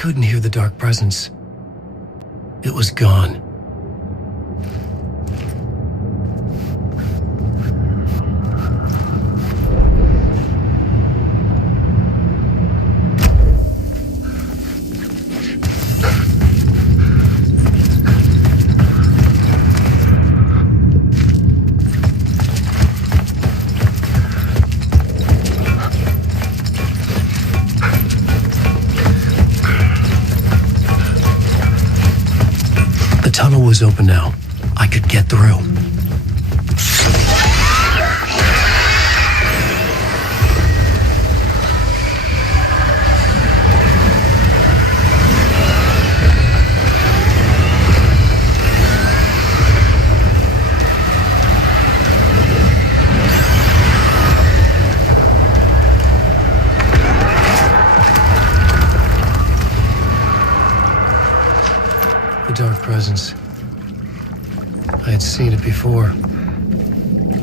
couldn't hear the dark presence. It was gone. The tunnel was open now. I could get through. The dark presence. I had seen it before.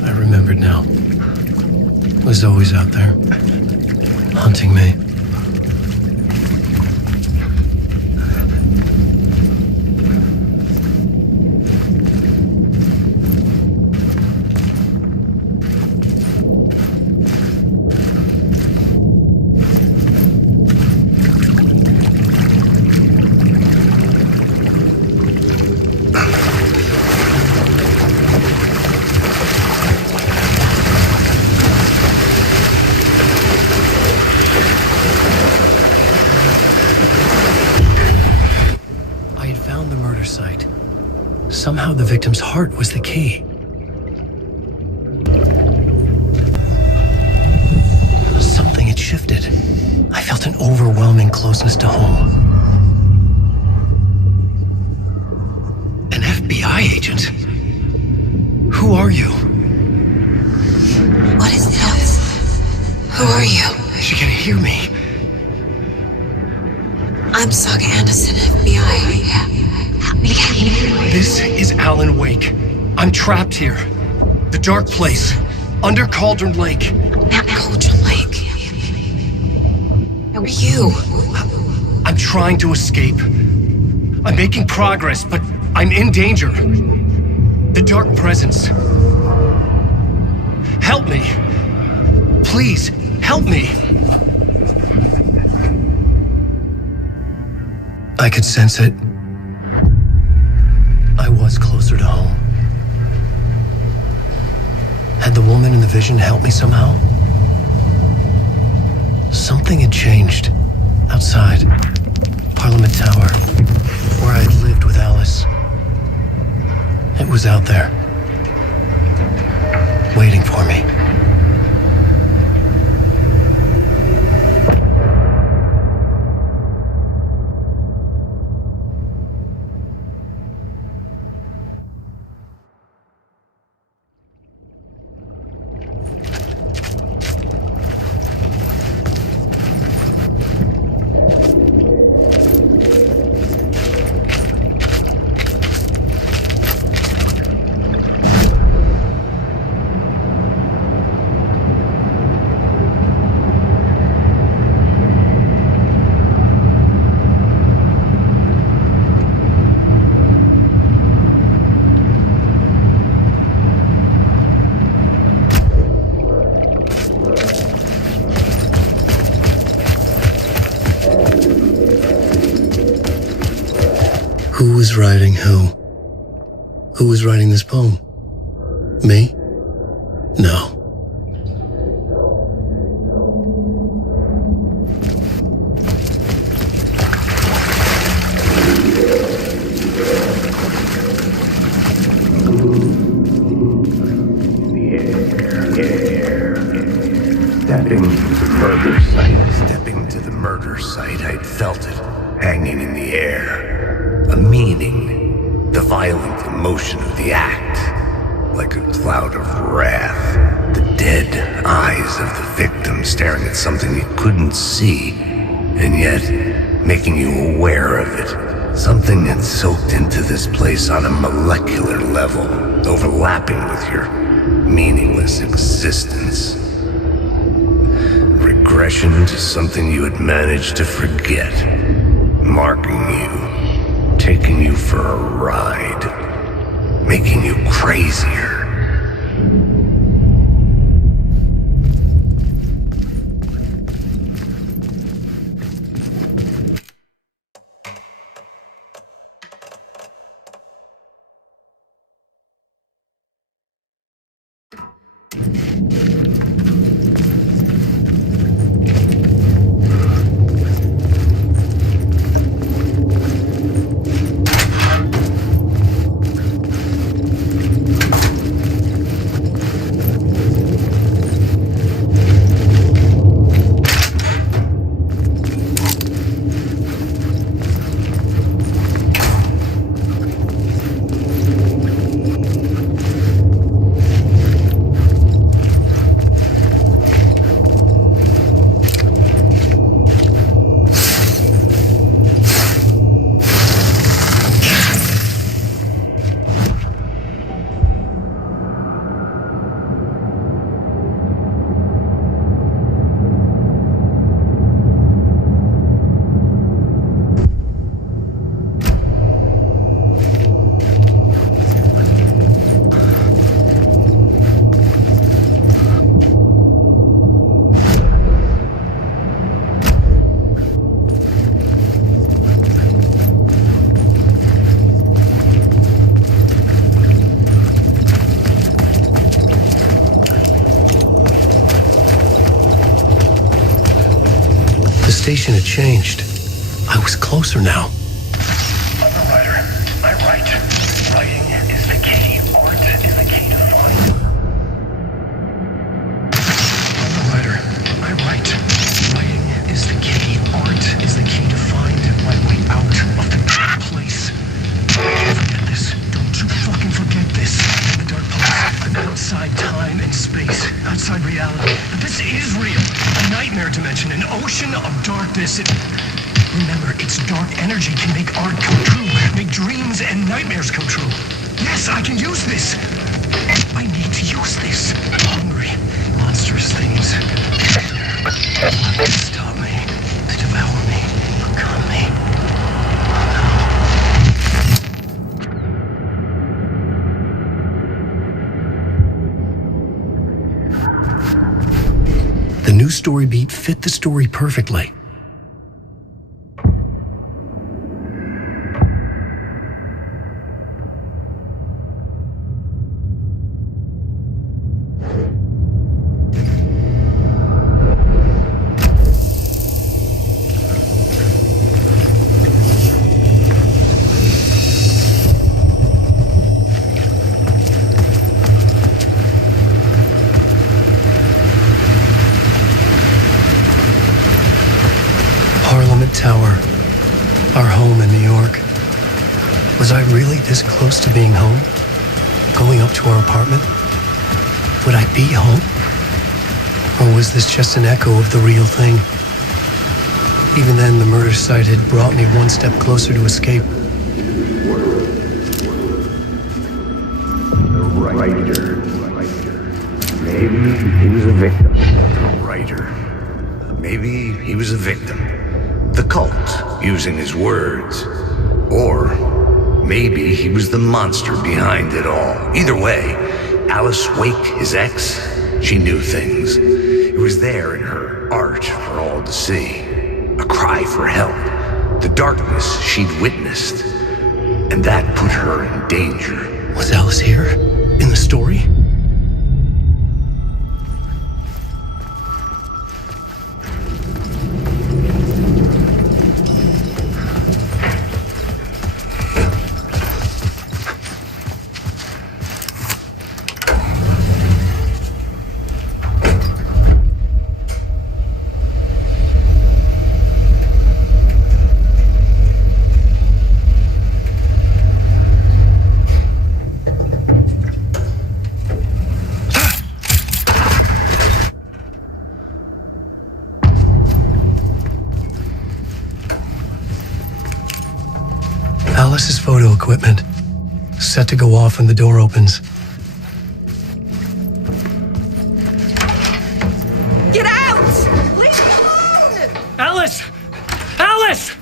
I remembered now. It was always out there, hunting me. Site. Somehow the victim's heart was the key. Something had shifted. I felt an overwhelming closeness to home. An FBI agent? Who are you? What is this? Who are you? She can hear me. I'm Saga Anderson, FBI. This is Alan Wake. I'm trapped here. The dark place. Under Cauldron Lake. Not Cauldron Lake. Who are you? I'm trying to escape. I'm making progress, but I'm in danger. The dark presence. Help me. Please, help me. I could sense it. I was closer to home. Had the woman in the vision helped me somehow? Something had changed. Outside. Parliament Tower. Where I had lived with Alice. It was out there. Waiting for me. Who was writing who? Who was writing this poem? Me? No. Stepping to the murder site, I'd felt it, hanging in the air. A meaning, the violent emotion of the act, like a cloud of wrath. The dead eyes of the victim staring at something you couldn't see, and yet making you aware of it. Something had soaked into this place on a molecular level, overlapping with your meaningless existence. Regression to something you had managed to forget. marking you, taking you for a ride, making you crazier. The station had changed. I was closer now. I'm a writer. I write. Writing is the key. Art is the key to find. I'm a writer. I write. Writing is the key. Art is the key to find my way out of the dark place. Don't forget this. Don't you fucking forget this. In the dark place, I'm outside time and space, outside reality. But this is real. A nightmare dimension, an ocean of darkness. Remember, its dark energy can make art come true, make dreams and nightmares come true. Yes, I can use this. I need to use this. Hungry, monstrous things. To stop me, to devour me, become me. The new story beat fit the story perfectly. Tower, our home in New York. Was I really this close to being home? Going up to our apartment? Would I be home? Or was this just an echo of the real thing? Even then, the murder site had brought me one step closer to escape. The writer. Maybe he was a victim. The writer. Maybe he was a victim. The cult, using his words. Or maybe he was the monster behind it all. Either way, Alice Wake, his ex, she knew things. It was there in her art for all to see. A cry for help. The darkness she'd witnessed. And that put her in danger. Was Alice here? In the story? Alice's photo equipment, set to go off when the door opens. Get out! Leave me alone! Alice! Alice!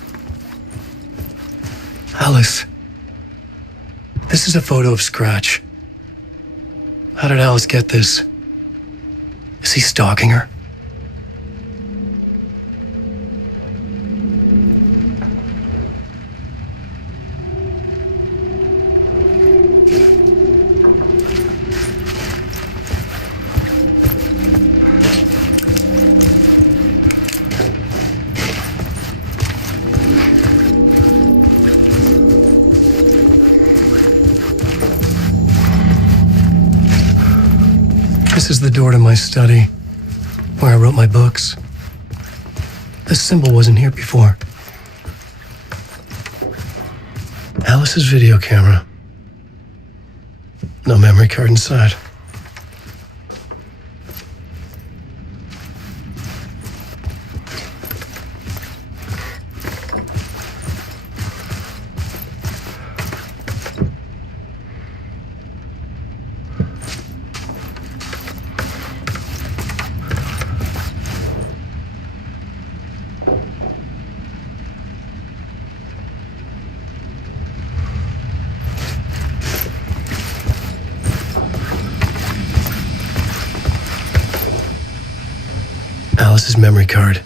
This is a photo of Scratch. How did Alice get this? Is he stalking her? This is the door to my study, where I wrote my books. This symbol wasn't here before. Alice's video camera. No memory card inside. Alice's memory card.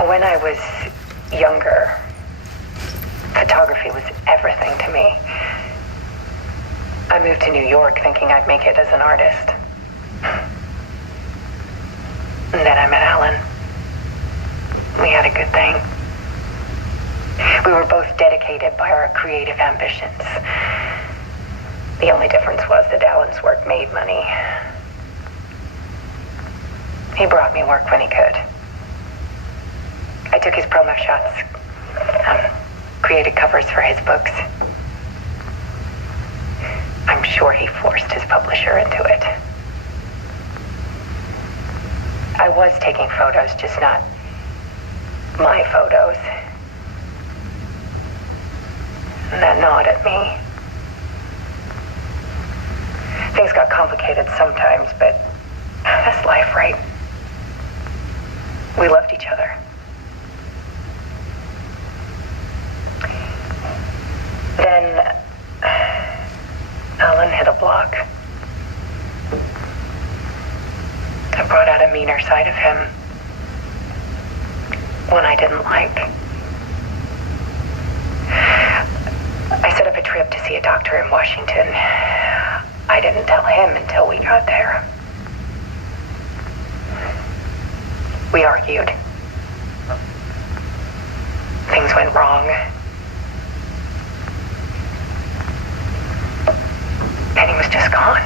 When I was younger, photography was everything to me. I moved to New York thinking I'd make it as an artist. And then I met Alan. We had a good thing. We were both dedicated by our creative ambitions. The only difference was that Alan's work made money. He brought me work when he could. I took his promo shots, created covers for his books. I'm sure he forced his publisher into it. I was taking photos, just not my photos. And that gnawed at me. Things got complicated sometimes, but that's life, right? We loved each other. Then Alan hit a block. I brought out a meaner side of him. One I didn't like. I set up a trip to see a doctor in Washington. I didn't tell him until we got there. We argued. Things went wrong. And he was just gone.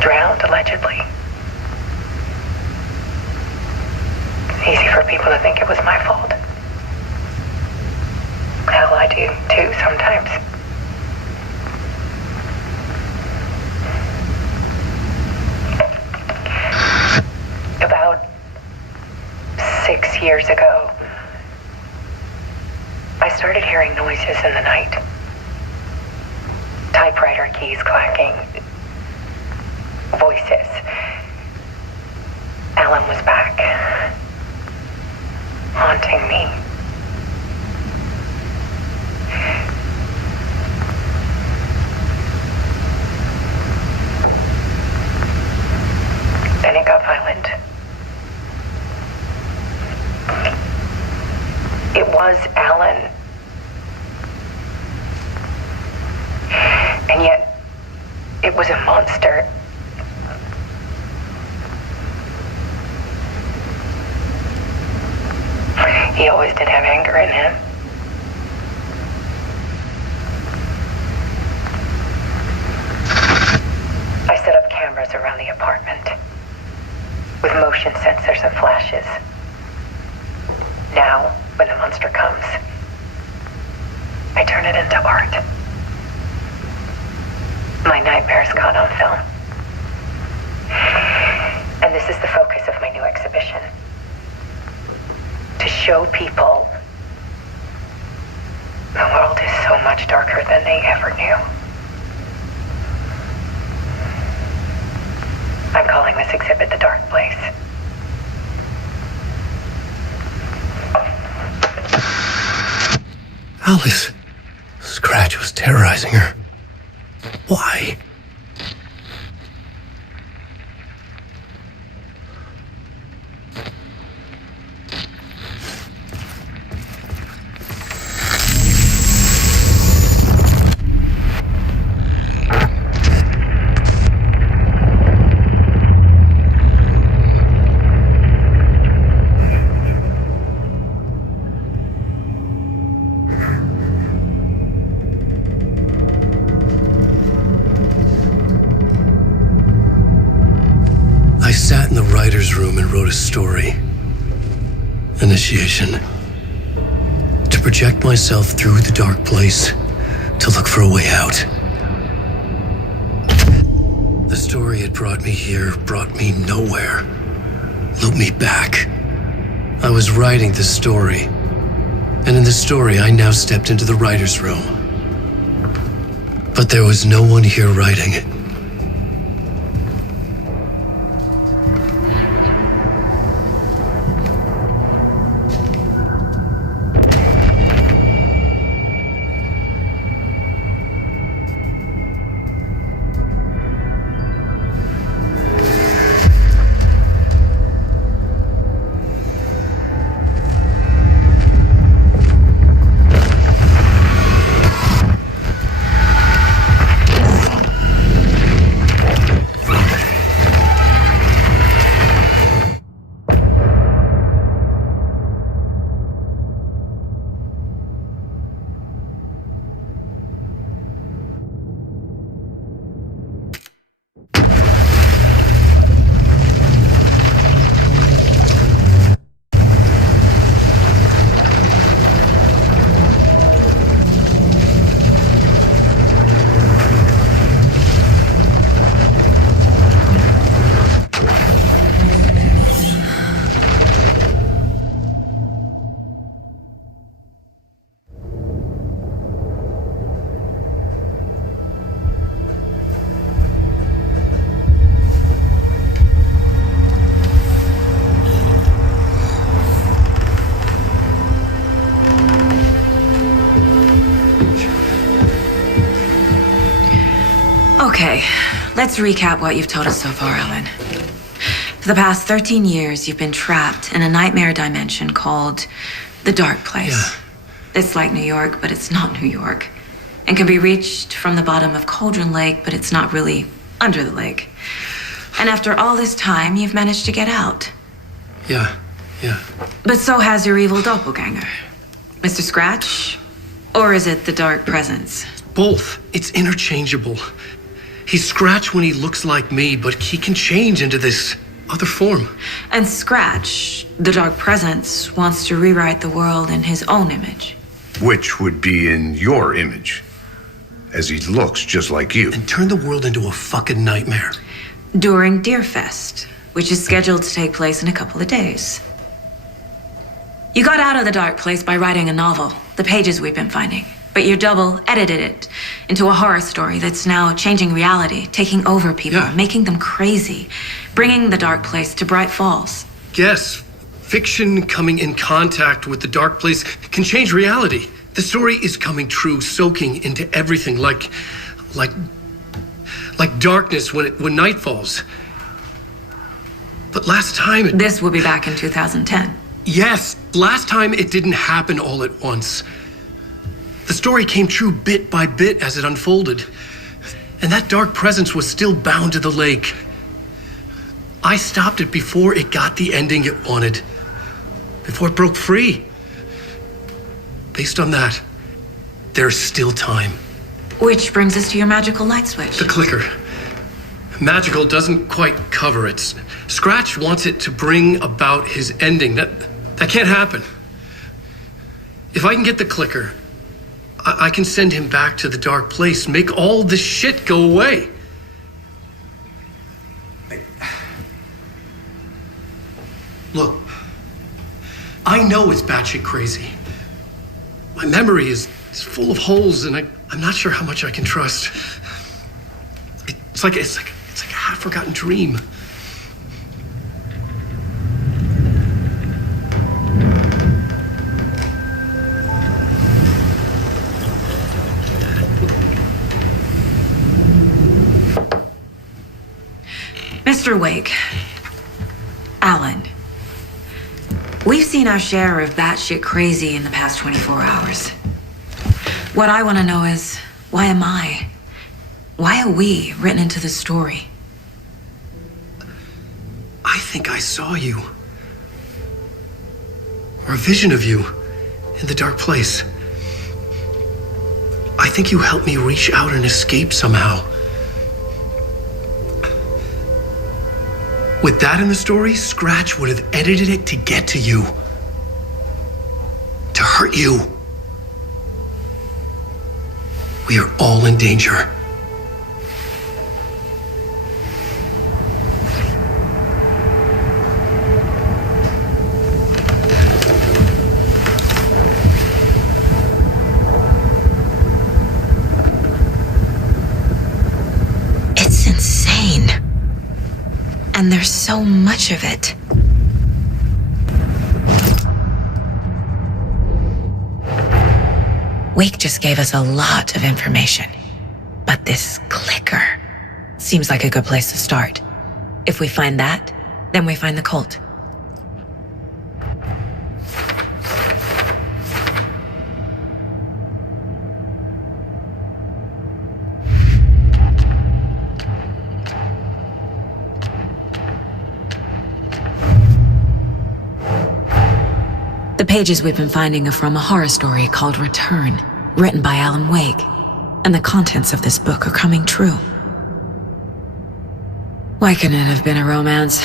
Drowned, allegedly. Easy for people to think it was my fault. Hell, I do too sometimes. About 6 years ago, I started hearing noises in the night. Typewriter keys clacking. Voices. Alan was back. Haunting me. Then it got violent. It was Alan. And yet, it was a monster. He always did have anger in him. I set up cameras around the apartment with motion sensors and flashes. Now, when the monster comes, I turn it into art. My nightmares caught on film. show people the world is so much darker than they ever knew. I'm calling this exhibit The Dark Place. Alice. Scratch was terrorizing her. Why? I sat in the writer's room and wrote a story. Initiation. To project myself through the dark place, to look for a way out. The story had brought me here, brought me nowhere. Looped me back. I was writing the story. And in the story, I now stepped into the writer's room. But there was no one here writing. Okay, let's recap what you've told us so far, Ellen. For the past 13 years, you've been trapped in a nightmare dimension called the Dark Place. Yeah. It's like New York, but it's not New York. And can be reached from the bottom of Cauldron Lake, but it's not really under the lake. And after all this time, you've managed to get out. Yeah. But so has your evil doppelganger. Mr. Scratch? Or is it the Dark Presence? Both. It's interchangeable. He's Scratch when he looks like me, but he can change into this other form. And Scratch, the Dark Presence, wants to rewrite the world in his own image. Which would be in your image, as he looks just like you. And turn the world into a fucking nightmare. During Deerfest, which is scheduled to take place in a couple of days. You got out of the Dark Place by writing a novel, the pages we've been finding. But your double edited it into a horror story that's now changing reality, taking over people, making them crazy, bringing the Dark Place to Bright Falls. Yes, fiction coming in contact with the Dark Place can change reality. The story is coming true, soaking into everything like darkness when night falls. But last time This will be back in 2010. Yes, last time it didn't happen all at once. The story came true bit by bit as it unfolded. And that dark presence was still bound to the lake. I stopped it before it got the ending it wanted. Before it broke free. Based on that, there's still time. Which brings us to your magical light switch. The clicker. Magical doesn't quite cover it. Scratch wants it to bring about his ending. That can't happen. If I can get the clicker, I can send him back to the Dark Place, make all this shit go away. Look, I know it's batshit crazy. My memory is full of holes, and I'm not sure how much I can trust. It's like a half-forgotten dream. Mr. Wake, Alan, we've seen our share of batshit crazy in the past 24 hours. What I want to know is, why am I? Why are we written into the story? I think I saw you. Or a vision of you in the dark place. I think you helped me reach out and escape somehow. With that in the story, Scratch would have edited it to get to you. To hurt you. We are all in danger. It's insane. And there's so much of it. Wake just gave us a lot of information. But this clicker seems like a good place to start. If we find that, then we find the cult. The pages we've been finding are from a horror story called Return, written by Alan Wake, and the contents of this book are coming true. Why couldn't it have been a romance?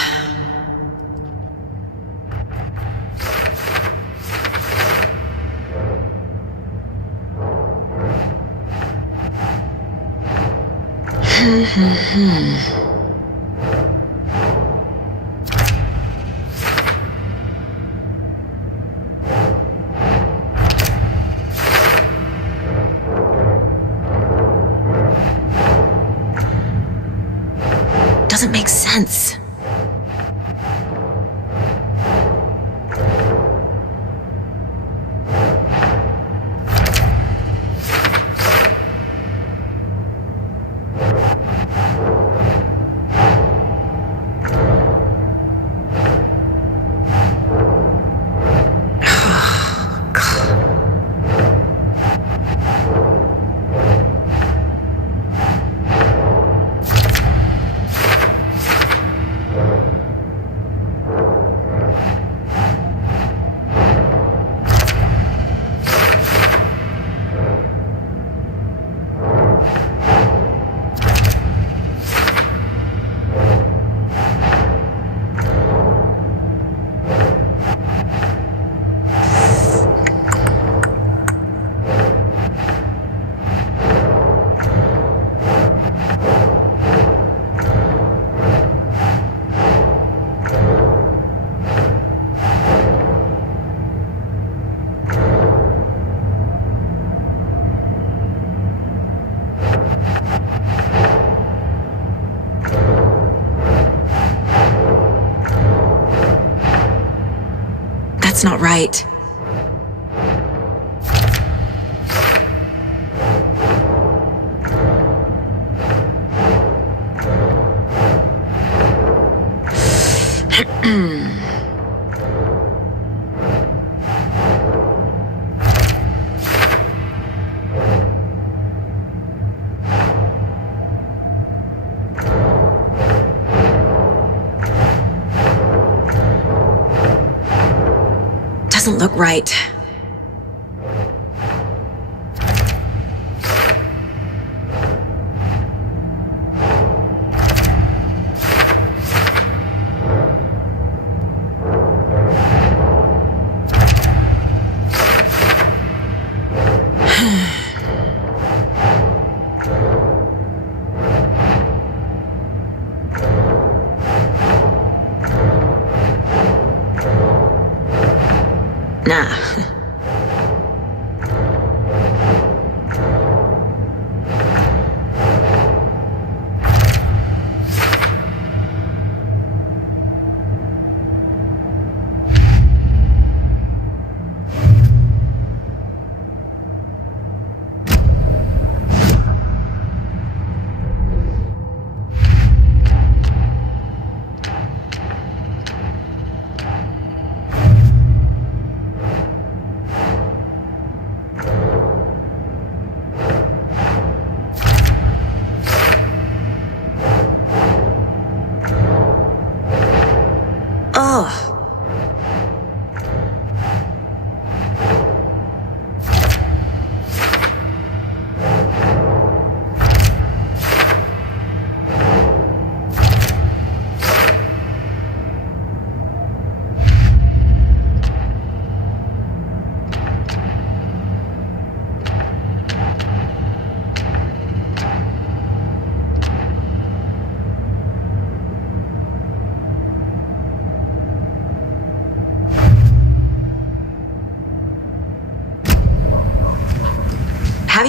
Doesn't make sense. That's not right. Doesn't look right.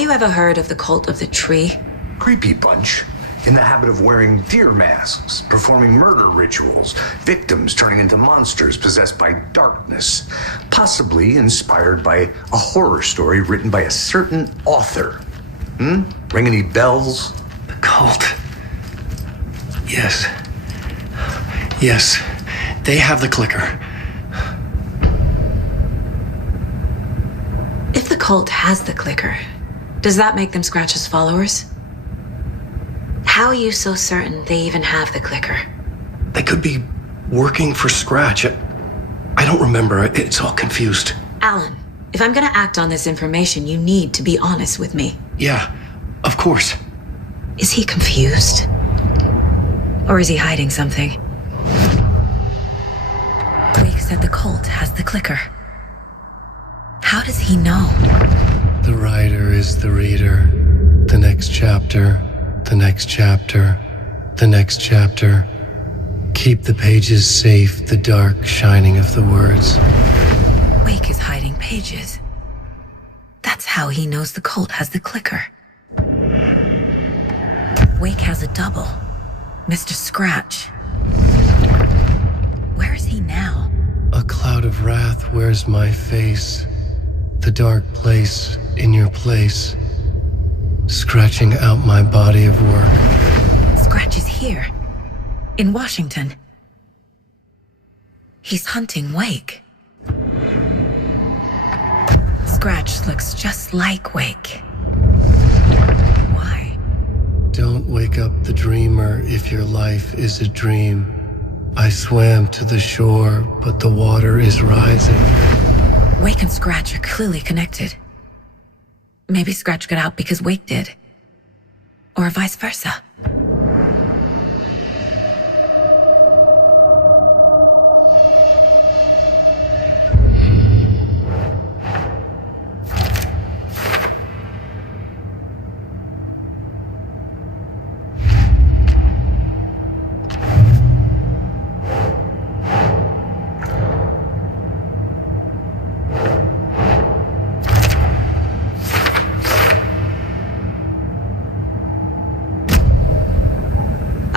you ever heard of the cult of the tree? Creepy bunch. In the habit of wearing deer masks, performing murder rituals, victims turning into monsters possessed by darkness, possibly inspired by a horror story written by a certain author. Ring any bells? The cult. Yes. Yes. They have the clicker. If the cult has the clicker, does that make them Scratch's followers? How are you so certain they even have the clicker? They could be working for Scratch. I don't remember. It's all confused. Alan, if I'm gonna act on this information, you need to be honest with me. Yeah, of course. Is he confused? Or is he hiding something? Wake said the cult has the clicker. How does he know? The writer is the reader. The next chapter, the next chapter, the next chapter. Keep the pages safe, the dark shining of the words. Wake is hiding pages. That's how he knows the cult has the clicker. Wake has a double. Mr. Scratch. Where is he now? A cloud of wrath wears my face. The dark place in your place. Scratching out my body of work. Scratch is here. In Washington. He's hunting Wake. Scratch looks just like Wake. Why? Don't wake up the dreamer if your life is a dream. I swam to the shore, but the water is rising. Wake and Scratch are clearly connected. Maybe Scratch got out because Wake did. Or vice versa.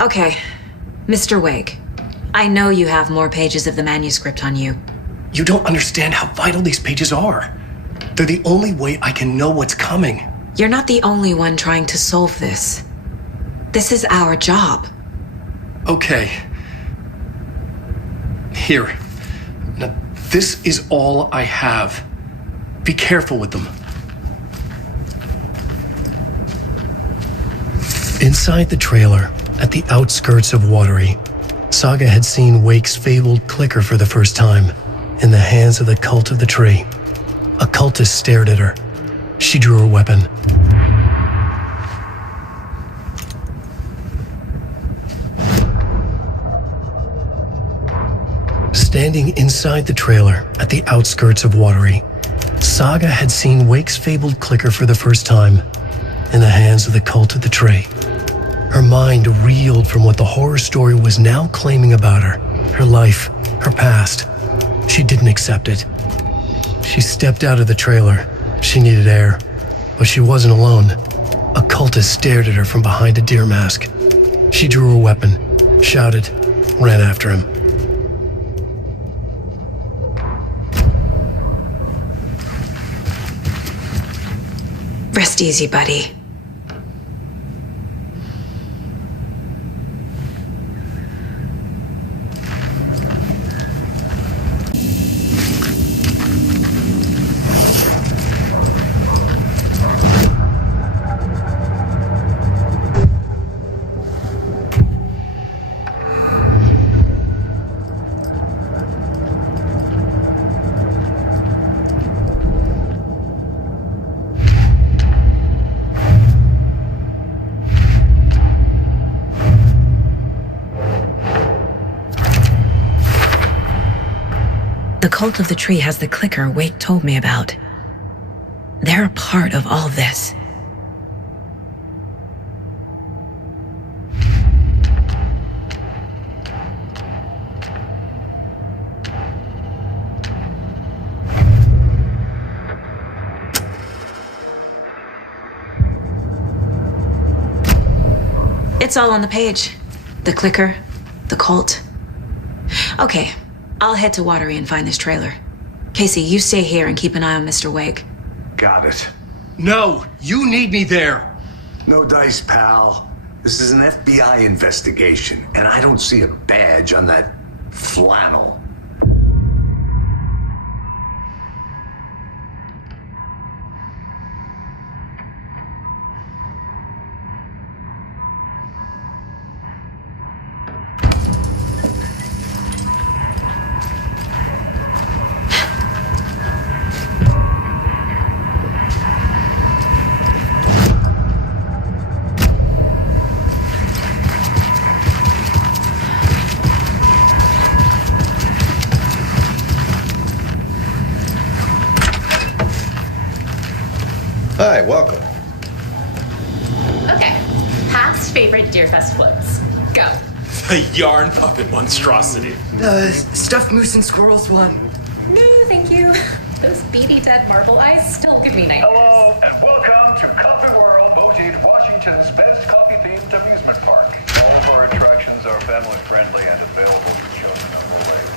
Okay, Mr. Wake. I know you have more pages of the manuscript on you. You don't understand how vital these pages are. They're the only way I can know what's coming. You're not the only one trying to solve this. This is our job. Okay. Here. Now, this is all I have. Be careful with them. Inside the trailer, at the outskirts of Watery, Saga had seen Wake's fabled clicker for the first time, in the hands of the cult of the tree. A cultist stared at her. She drew her weapon. Standing inside the trailer, at the outskirts of Watery, Saga had seen Wake's fabled clicker for the first time, in the hands of the cult of the tree. Her mind reeled from what the horror story was now claiming about her, her life, her past. She didn't accept it. She stepped out of the trailer. She needed air, but she wasn't alone. A cultist stared at her from behind a deer mask. She drew her weapon, shouted, ran after him. Rest easy, buddy. The cult of the tree has the clicker Wake told me about. They're a part of all this. It's all on the page. The clicker, the cult. Okay, I'll head to Watery and find this trailer. Casey, you stay here and keep an eye on Mr. Wake. Got it. No, you need me there. No dice, pal. This is an FBI investigation, and I don't see a badge on that flannel. Hi, welcome. Okay, past favorite Deerfest floats. Go. The yarn puppet monstrosity. The stuffed moose and squirrels one. No, thank you. Those beady dead marble eyes still give me nightmares. Hello, and welcome to Coffee World, voted Washington's best coffee-themed amusement park. All of our attractions are family-friendly and available for children of all ages.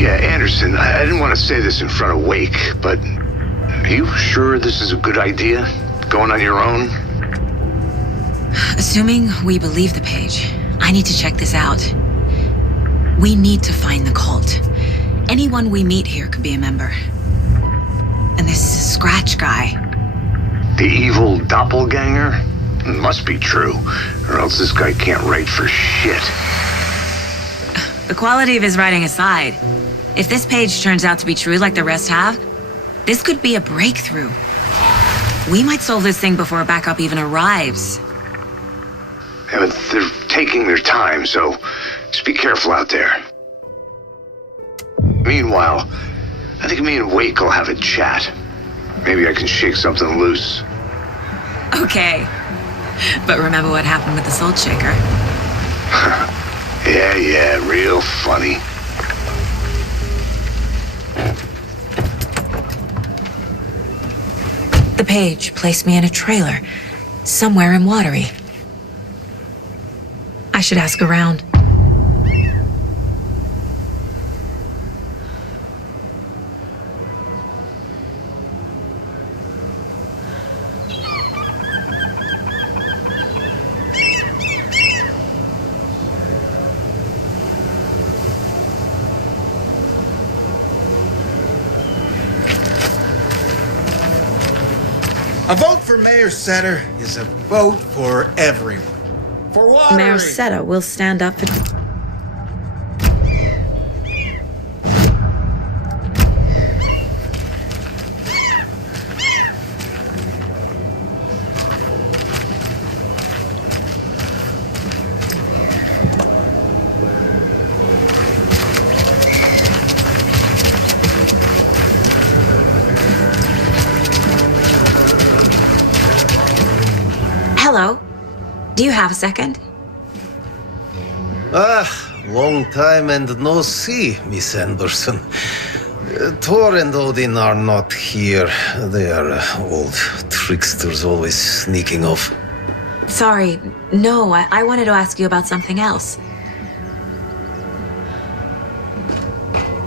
Yeah, Anderson, I didn't want to say this in front of Wake, but are you sure this is a good idea? Going on your own? Assuming we believe the page, I need to check this out. We need to find the cult. Anyone we meet here could be a member. And this Scratch guy. The evil doppelganger? It must be true, or else this guy can't write for shit. The quality of his writing aside, if this page turns out to be true like the rest have, this could be a breakthrough. We might solve this thing before backup even arrives. Yeah, but they're taking their time, so just be careful out there. Meanwhile, I think me and Wake will have a chat. Maybe I can shake something loose. Okay. But remember what happened with the Salt Shaker? Yeah, real funny. The page placed me in a trailer, somewhere in Watery. I should ask around. A vote for Mayor Setter is a vote for everyone. For Watery. Mayor Seta will stand up for... Hello. Do you have a second? Long time and no see, Miss Anderson. Thor and Odin are not here. They are old tricksters always sneaking off. Sorry. No, I wanted to ask you about something else.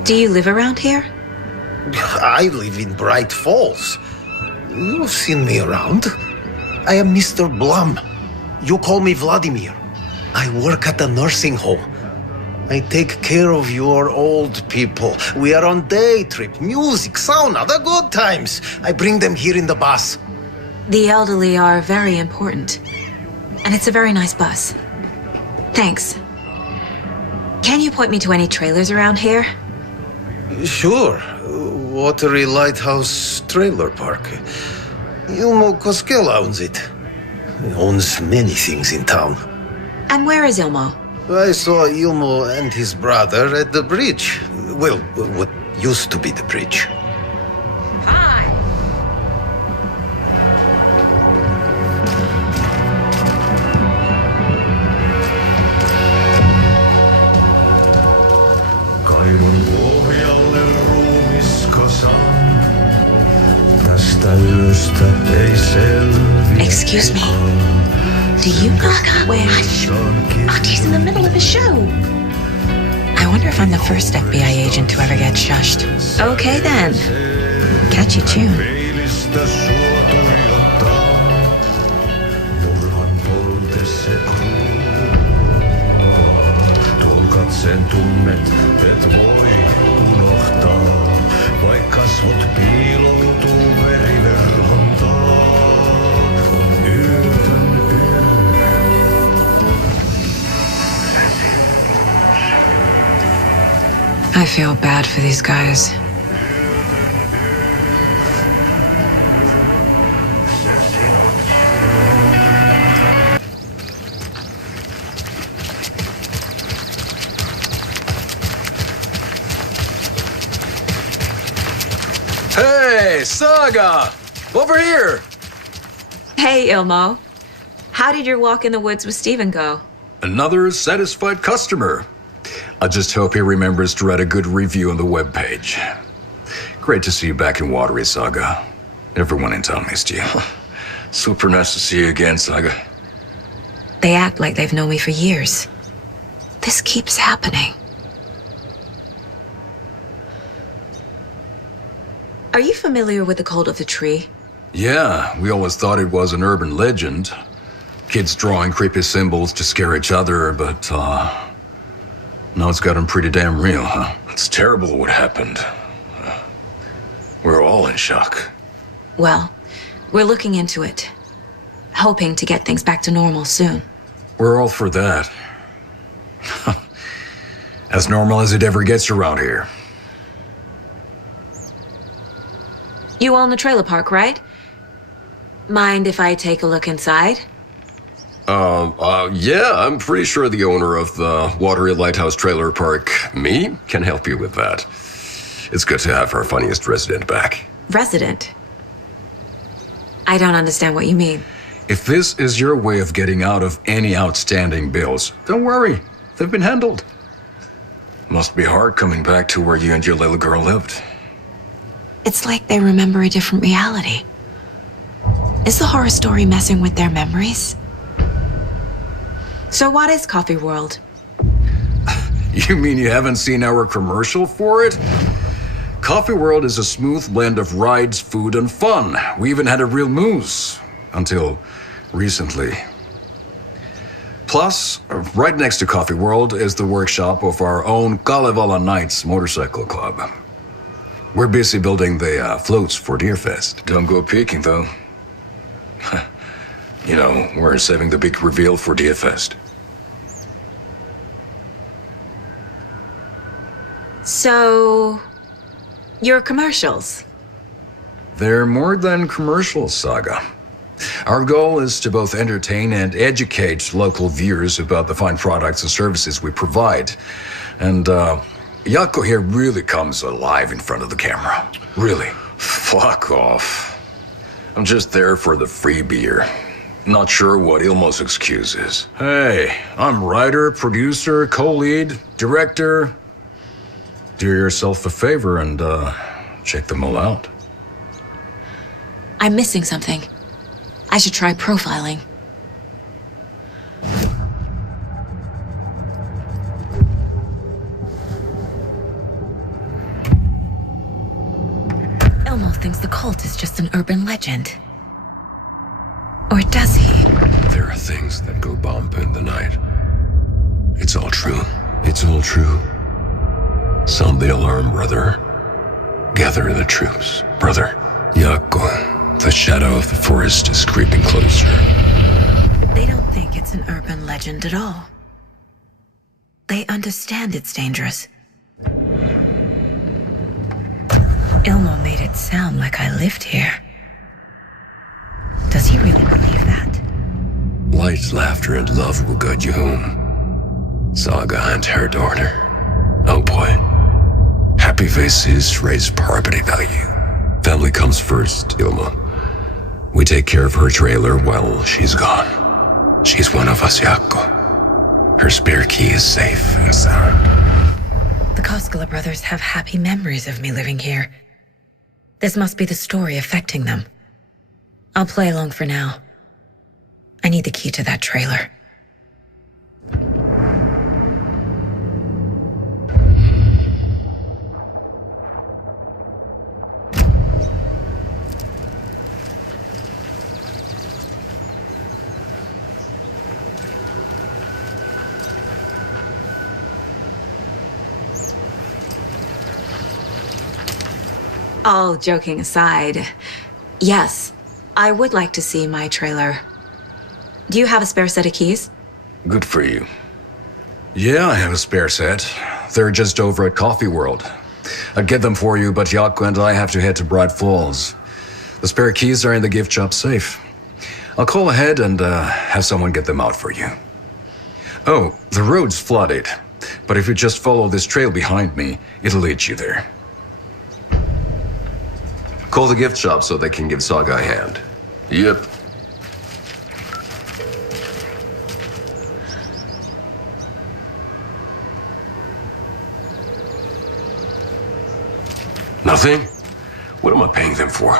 Do you live around here? I live in Bright Falls. You've seen me around. I am Mr. Blum. You call me Vladimir. I work at a nursing home. I take care of your old people. We are on day trip, music, sauna, the good times. I bring them here in the bus. The elderly are very important. And it's a very nice bus. Thanks. Can you point me to any trailers around here? Sure. Watery Lighthouse Trailer Park. Ilmo Koskela owns it. He owns many things in town. And where is Ilmo? I saw Ilmo and his brother at the bridge. Well, what used to be the bridge. Hi. Kaivon pohjalle ruumiskosan. Tästä yöstä ei selviä. Excuse me. Do you knock when Artie's in the middle of a show? I wonder if I'm the first FBI agent to ever get shushed. Okay then. Catchy tune. Peilistä sua tuijottaa. Murhan poltesse tuon katseen tunnet, et voi unohtaa. Vaik kasvot piiloutuu veriverhon taa. On yötön yö. I feel bad for these guys. Hey, Saga! Over here! Hey, Ilmo. How did your walk in the woods with Steven go? Another satisfied customer. I just hope he remembers to write a good review on the webpage. Great to see you back in Watery, Saga. Everyone in town missed you. Super nice to see you again, Saga. They act like they've known me for years. This keeps happening. Are you familiar with the Cult of the Tree? Yeah, we always thought it was an urban legend. Kids drawing creepy symbols to scare each other, but, now it's gotten pretty damn real, huh? It's terrible what happened. We're all in shock. Well, we're looking into it. Hoping to get things back to normal soon. We're all for that. As normal as it ever gets around here. You own the trailer park, right? Mind if I take a look inside? Yeah, I'm pretty sure the owner of the Watery Lighthouse Trailer Park, me, can help you with that. It's good to have our funniest resident back. Resident? I don't understand what you mean. If this is your way of getting out of any outstanding bills, don't worry. They've been handled. Must be hard coming back to where you and your little girl lived. It's like they remember a different reality. Is the horror story messing with their memories? So what is Coffee World? You mean you haven't seen our commercial for it? Coffee World is a smooth blend of rides, food, and fun. We even had a real moose. Until recently. Plus, right next to Coffee World is the workshop of our own Kalevala Knights Motorcycle Club. We're busy building the floats for Deerfest. Don't go peeking, though. You know, we're saving the big reveal for Deerfest. So, your commercials? They're more than commercials, Saga. Our goal is to both entertain and educate local viewers about the fine products and services we provide. And, Jaakko here really comes alive in front of the camera. Really. Fuck off. I'm just there for the free beer. Not sure what Ilmo's excuse is. Hey, I'm writer, producer, co-lead, director. Do yourself a favor and, check them all out. I'm missing something. I should try profiling. Elmo thinks the cult is just an urban legend. Or does he? There are things that go bump in the night. It's all true. It's all true. Sound the alarm, brother. Gather the troops, brother. Jaakko, the shadow of the forest is creeping closer. They don't think it's an urban legend at all. they understand it's dangerous. Ilmo made it sound like I lived here. Does he really believe that? Light, laughter, and love will guide you home. Saga and her daughter. Oh boy. Happy faces raise property value. Family comes first, Ilma. We take care of her trailer while she's gone. She's one of us, Jaakko. Her spare key is safe and sound. The Koskela brothers have happy memories of me living here. This must be the story affecting them. I'll play along for now. I need the key to that trailer. All joking aside, yes, I would like to see my trailer. Do you have a spare set of keys? Good for you. Yeah, I have a spare set. They're just over at Coffee World. I'd get them for you, but Jaakko and I have to head to Bright Falls. The spare keys are in the gift shop safe. I'll call ahead and have someone get them out for you. Oh, the road's flooded, but if you just follow this trail behind me, it'll lead you there. Call the gift shop so they can give Saga a hand. Yep. Nothing? What am I paying them for?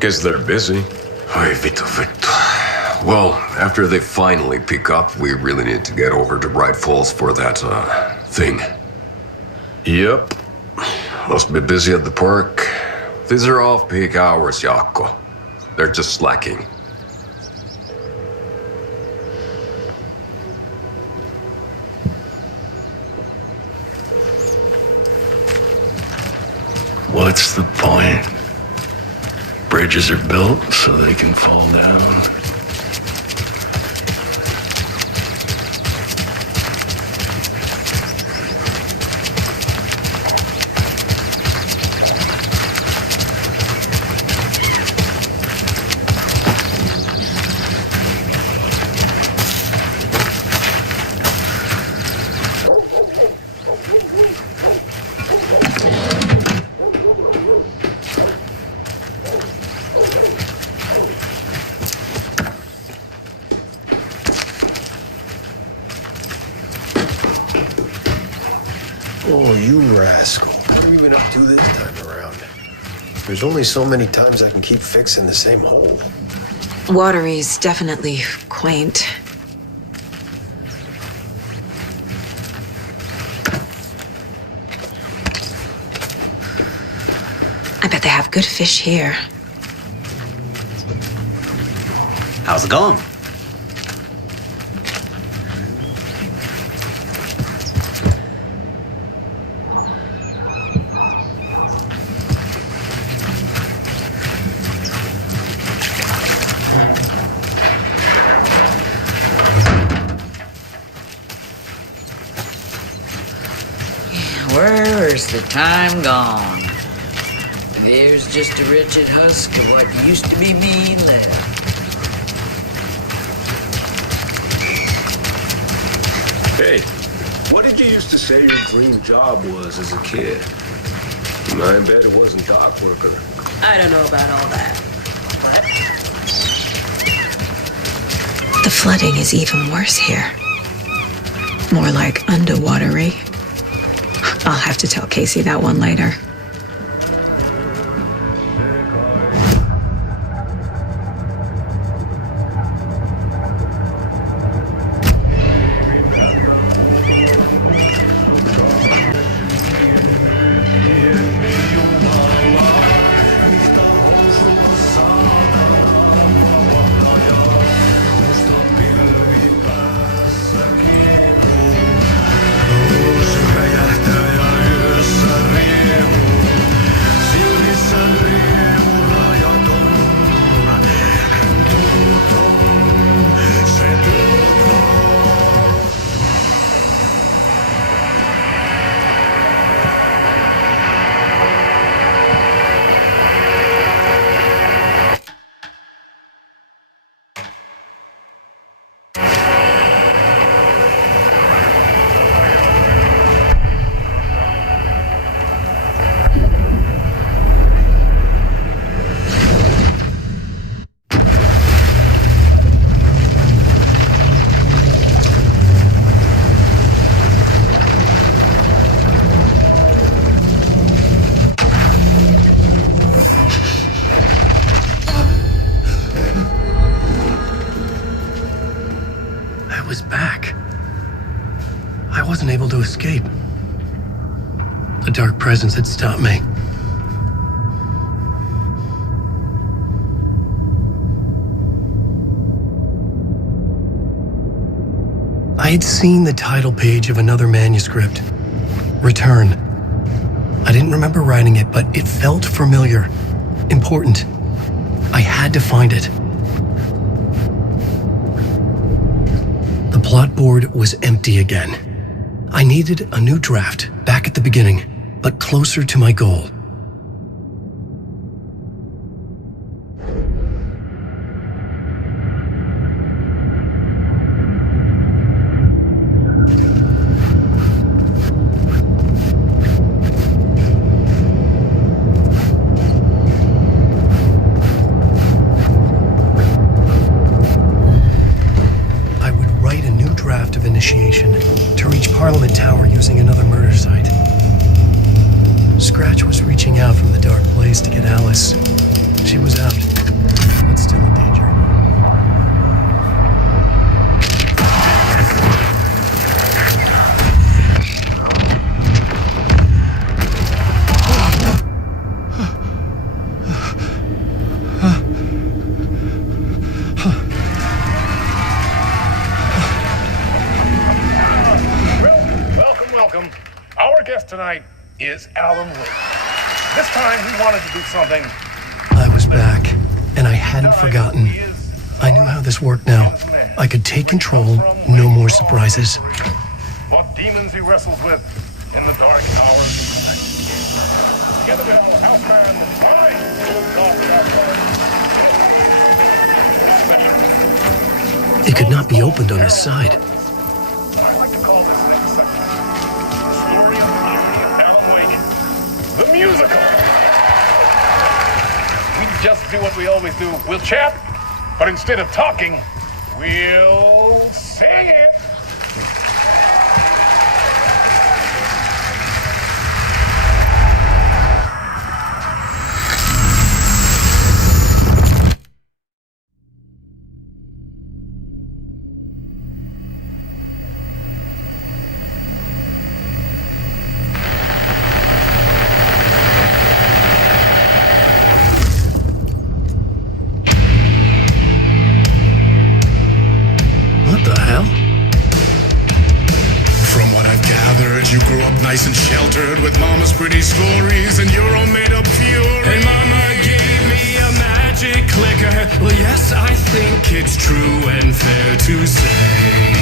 Guess they're busy. Ay, vittu. Well, after they finally pick up, we really need to get over to Bright Falls for that, thing. Yep. Must be busy at the park. These are off-peak hours, Jaakko. They're just slacking. What's the point? Bridges are built so they can fall down. Oh, you rascal. What have you been up to this time around? There's only so many times I can keep fixing the same hole. Watery's definitely quaint. I bet they have good fish here. How's it going? Where's the time gone? There's just a wretched husk of what used to be me left. Hey, what did you used to say your dream job was as a kid? I bet it wasn't dock worker. I don't know about all that. But The flooding is even worse here. More like underwatery. I'll have to tell Casey that one later. escape. A dark presence had stopped me. I had seen the title page of another manuscript, Return. I didn't remember writing it, but it felt familiar, important. I had to find it. The plot board was empty again. I needed a new draft, back at the beginning, but closer to my goal. To reach Parliament Tower using another murder site. Scratch was reaching out from the dark place to get Alice. She was out, but still in danger. Our guest tonight is Alan Wake. This time he wanted to do something. I was back, and I hadn't forgotten. I knew how this worked now. I could take control, no more surprises. What demons he wrestles with in the dark hours of the night. Together with our house band, It could not be opened on this side. I'd like to call this next section the story of Alan Wake, the musical. We just do what we always do. We'll chat, but instead of talking, we'll sing it. You grew up nice and sheltered with mama's pretty stories and your own made-up fury. And mama gave me a magic clicker. Well, yes, I think it's true and fair to say.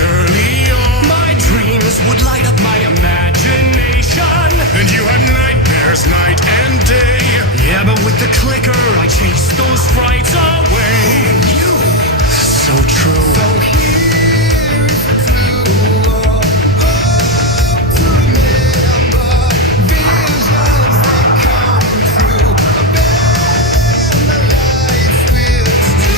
Early on, my dreams would light up my imagination, and you had nightmares night and day. Yeah, but with the clicker, I chased those frights away. You, so true. So here's the clue. Hope to remember visions that come true. Bend the light switch to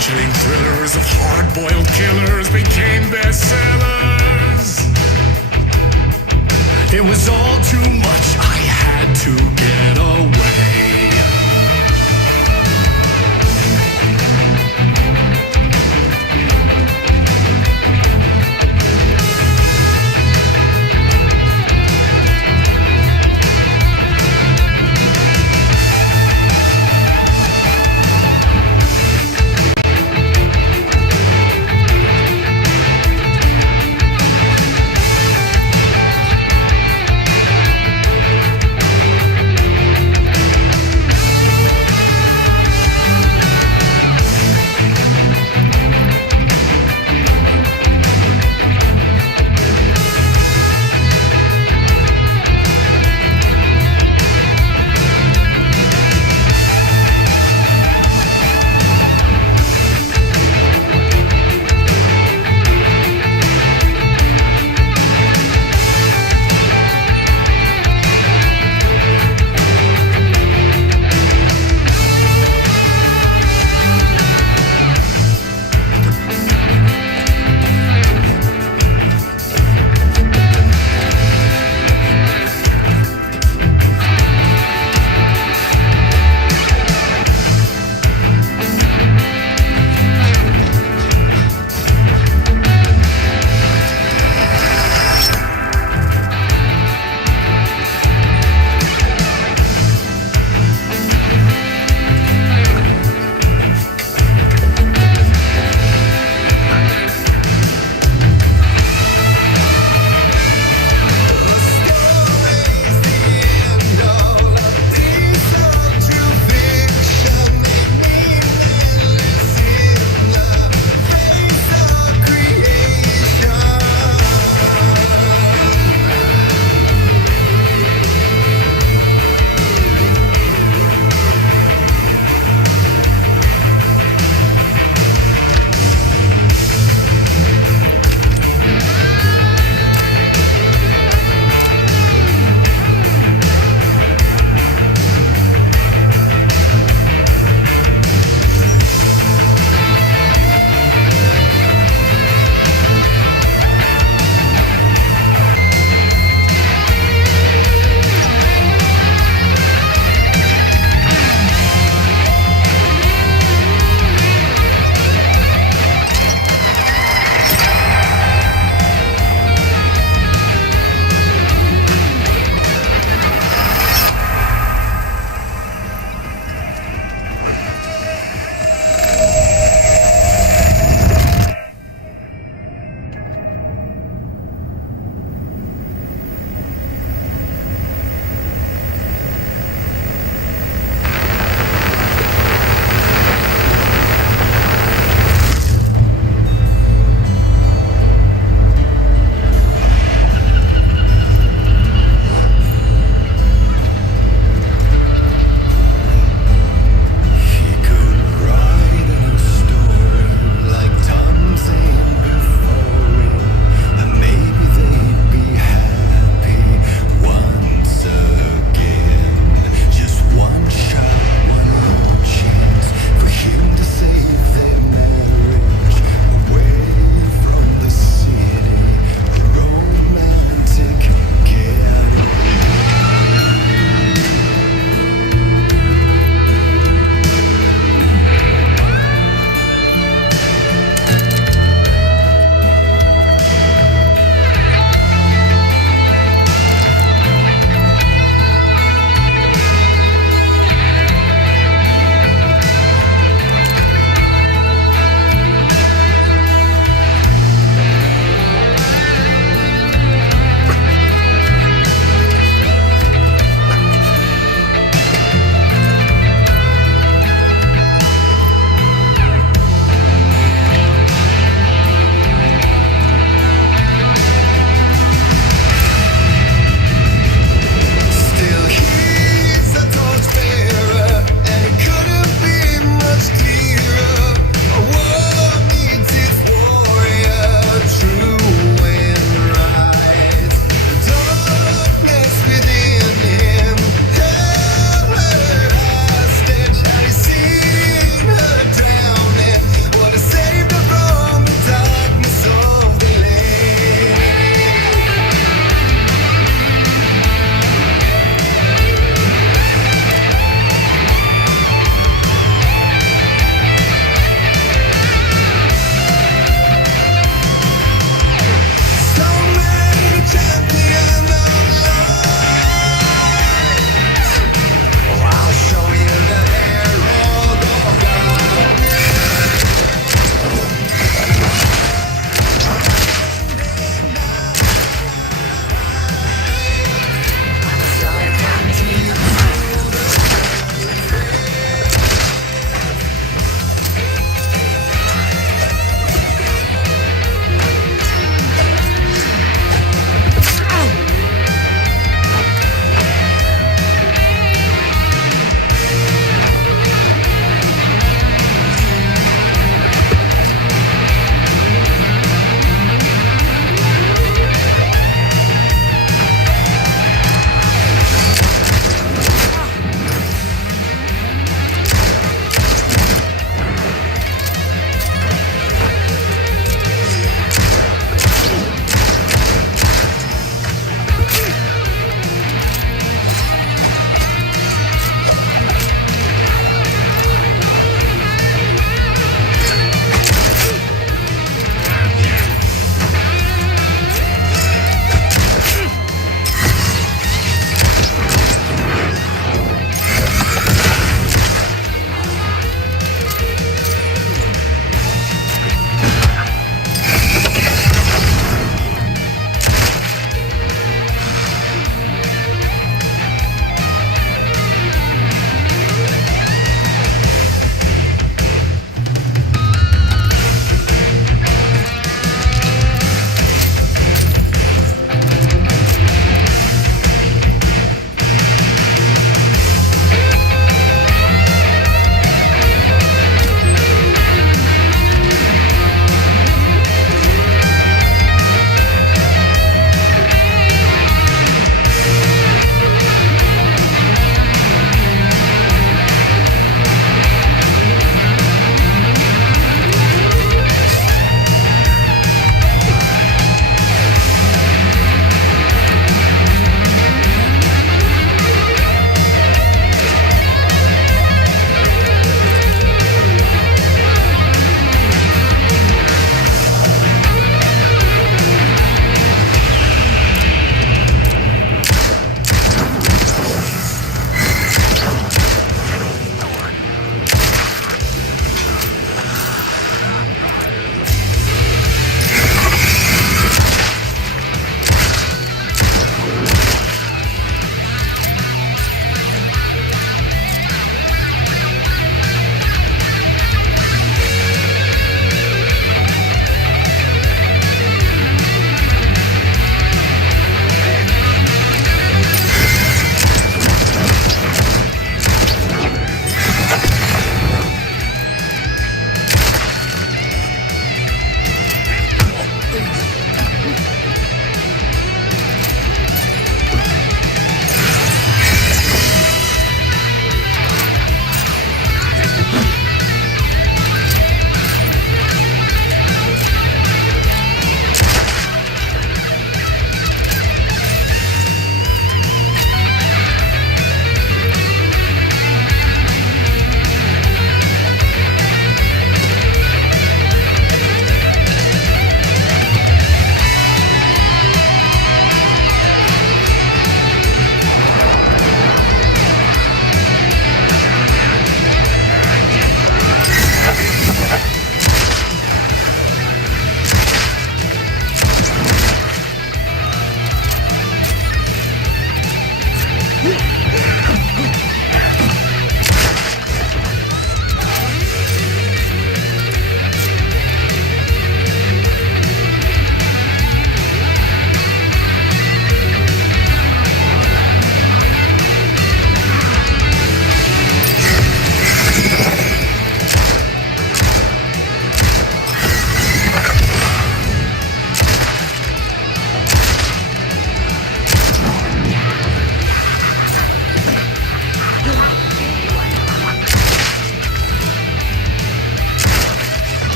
chilling thrillers of hard-boiled killers became bestsellers. It was all too much, I had to get away.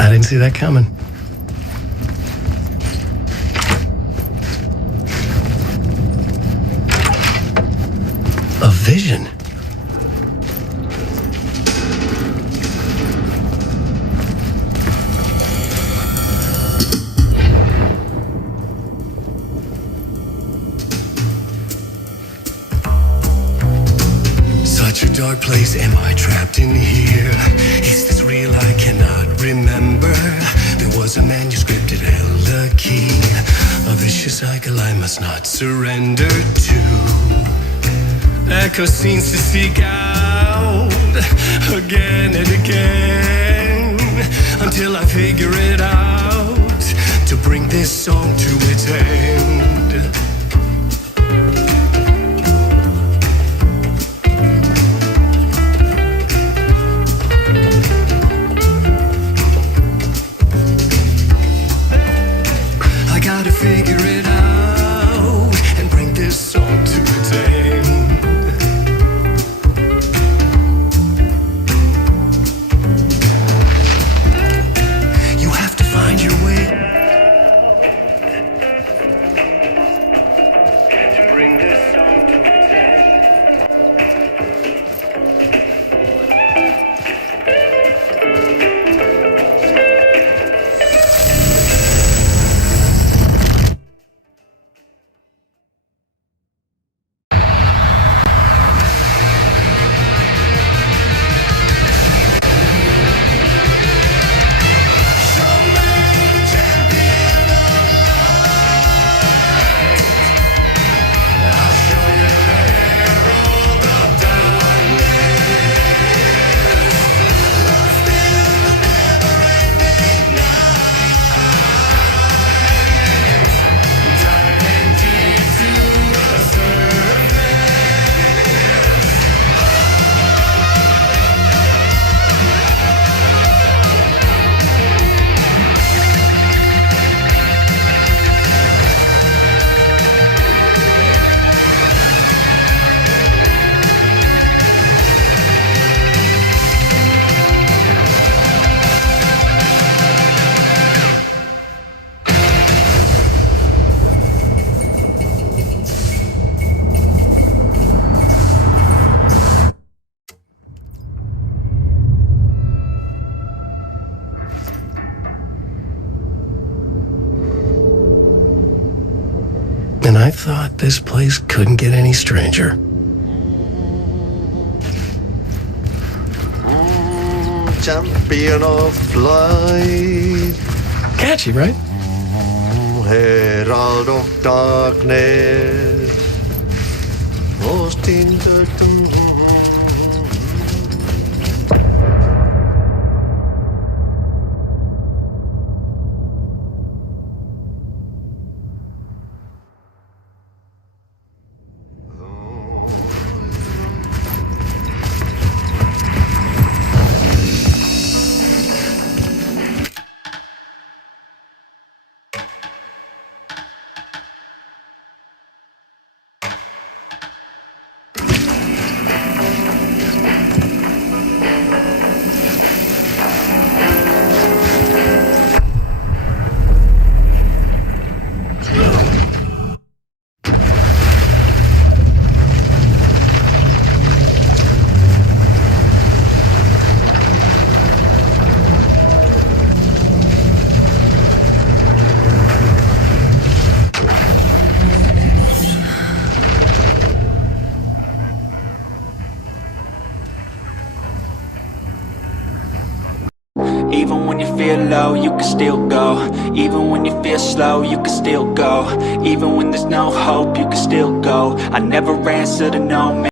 I didn't see that coming. A vision. Such a dark place, am I trapped in here? Is this real? I cannot remember. There was a manuscript, it held a key. A vicious cycle I must not surrender to. Echo scenes to seek out again and again until I figure it out to bring this song to its end. I gotta figure it out and bring this song to its end. You have to find your way to bring this song to its end. And I thought this place couldn't get any stranger. Champion of light. Catchy, right? Herald of darkness. Lost in the... Even when you feel low, you can still go. Even when you feel slow, you can still go. Even when there's no hope, you can still go. I never answer to no man.